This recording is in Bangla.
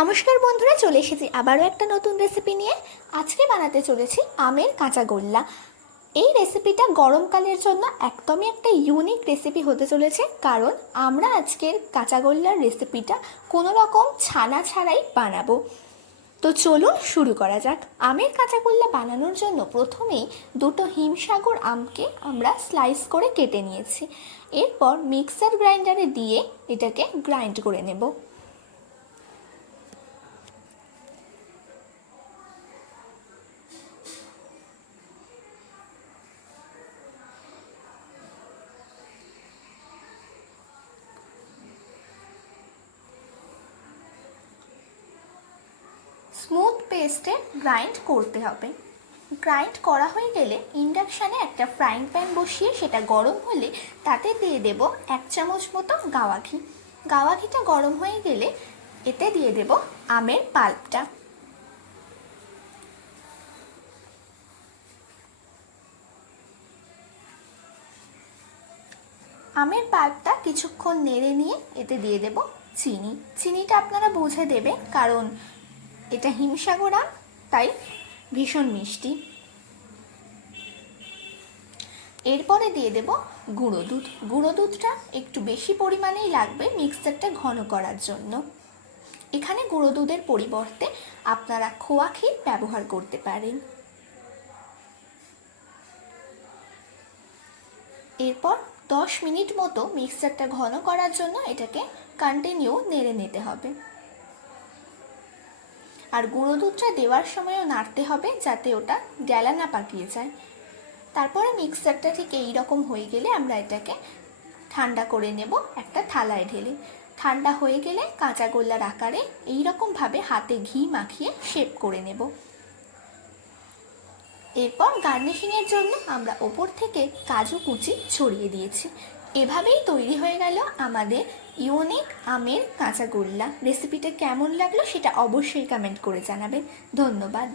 নমস্কার বন্ধুরা, চলে এসেছি আবারও একটা নতুন রেসিপি নিয়ে। আজকে বানাতে চলেছি আমের কাঁচা গোল্লা। এই রেসিপিটা গরমকালের জন্য একদমই একটা ইউনিক রেসিপি হতে চলেছে, কারণ আমরা আজকের কাঁচা গোল্লার রেসিপিটা কোনো রকম ছানা ছাড়াই বানাবো। তো চলুন শুরু করা যাক। আমের কাঁচাগোল্লা বানানোর জন্য প্রথমেই দুটো হিমসাগর আমকে আমরা স্লাইস করে কেটে নিয়েছি। এরপর মিক্সার গ্রাইন্ডারে দিয়ে এটাকে গ্রাইন্ড করে নেব। স্মুথ পেস্টে গ্রাইন্ড করতে হবে। গ্রাইন্ড করা হয়ে গেলে ইন্ডাকশানে একটা ফ্রাইং প্যান বসিয়ে সেটা গরম হলে তাতে দিয়ে দেব এক চামচ মতো গাওয়া ঘি। গাওয়া ঘিটা গরম হয়ে গেলে এতে দিয়ে দেব আমের পাল্পটা আমের পাল্পটা কিছুক্ষণ নেড়ে নিয়ে এতে দিয়ে দেব চিনি। চিনিটা আপনারা বুঝে দেবে কারণ এটা হিমসাগর তাই ভীষণ মিষ্টি। এরপরে দিয়ে দেব গুঁড়ো দুধ। গুঁড়ো দুধটা একটু বেশি পরিমাণেই লাগবে মিক্সারটা ঘন করার জন্য। এখানে গুঁড়ো দুধের পরিবর্তে আপনারা খোয়া ক্ষীর ব্যবহার করতে পারেন। এরপর দশ মিনিট মতো মিক্সারটা ঘন করার জন্য এটাকে কন্টিনিউ নেড়ে নিতে হবে। আর গুঁড়ো দুধটা দেওয়ার সময়ও নাড়তে হবে যাতে ওটা গ্যালা না পাকিয়ে যায়। তারপরে মিক্সারটা ঠিক এই রকম হয়ে গেলে আমরা এটাকে ঠান্ডা করে নেব একটা থালায় ঢেলে। ঠান্ডা হয়ে গেলে কাঁচা গোল্লার আকারে এই রকমভাবে হাতে ঘি মাখিয়ে শেপ করে নেব। এরপর গার্নিশিংয়ের জন্য আমরা ওপর থেকে কাজু কুচি ছড়িয়ে দিয়েছি। এভাবেই তৈরি হয়ে গেল আমাদের ইউনিক আমের কাঁচাগোল্লা রেসিপিটা কেমন লাগল সেটা অবশ্যই কমেন্ট করে জানাবেন। ধন্যবাদ।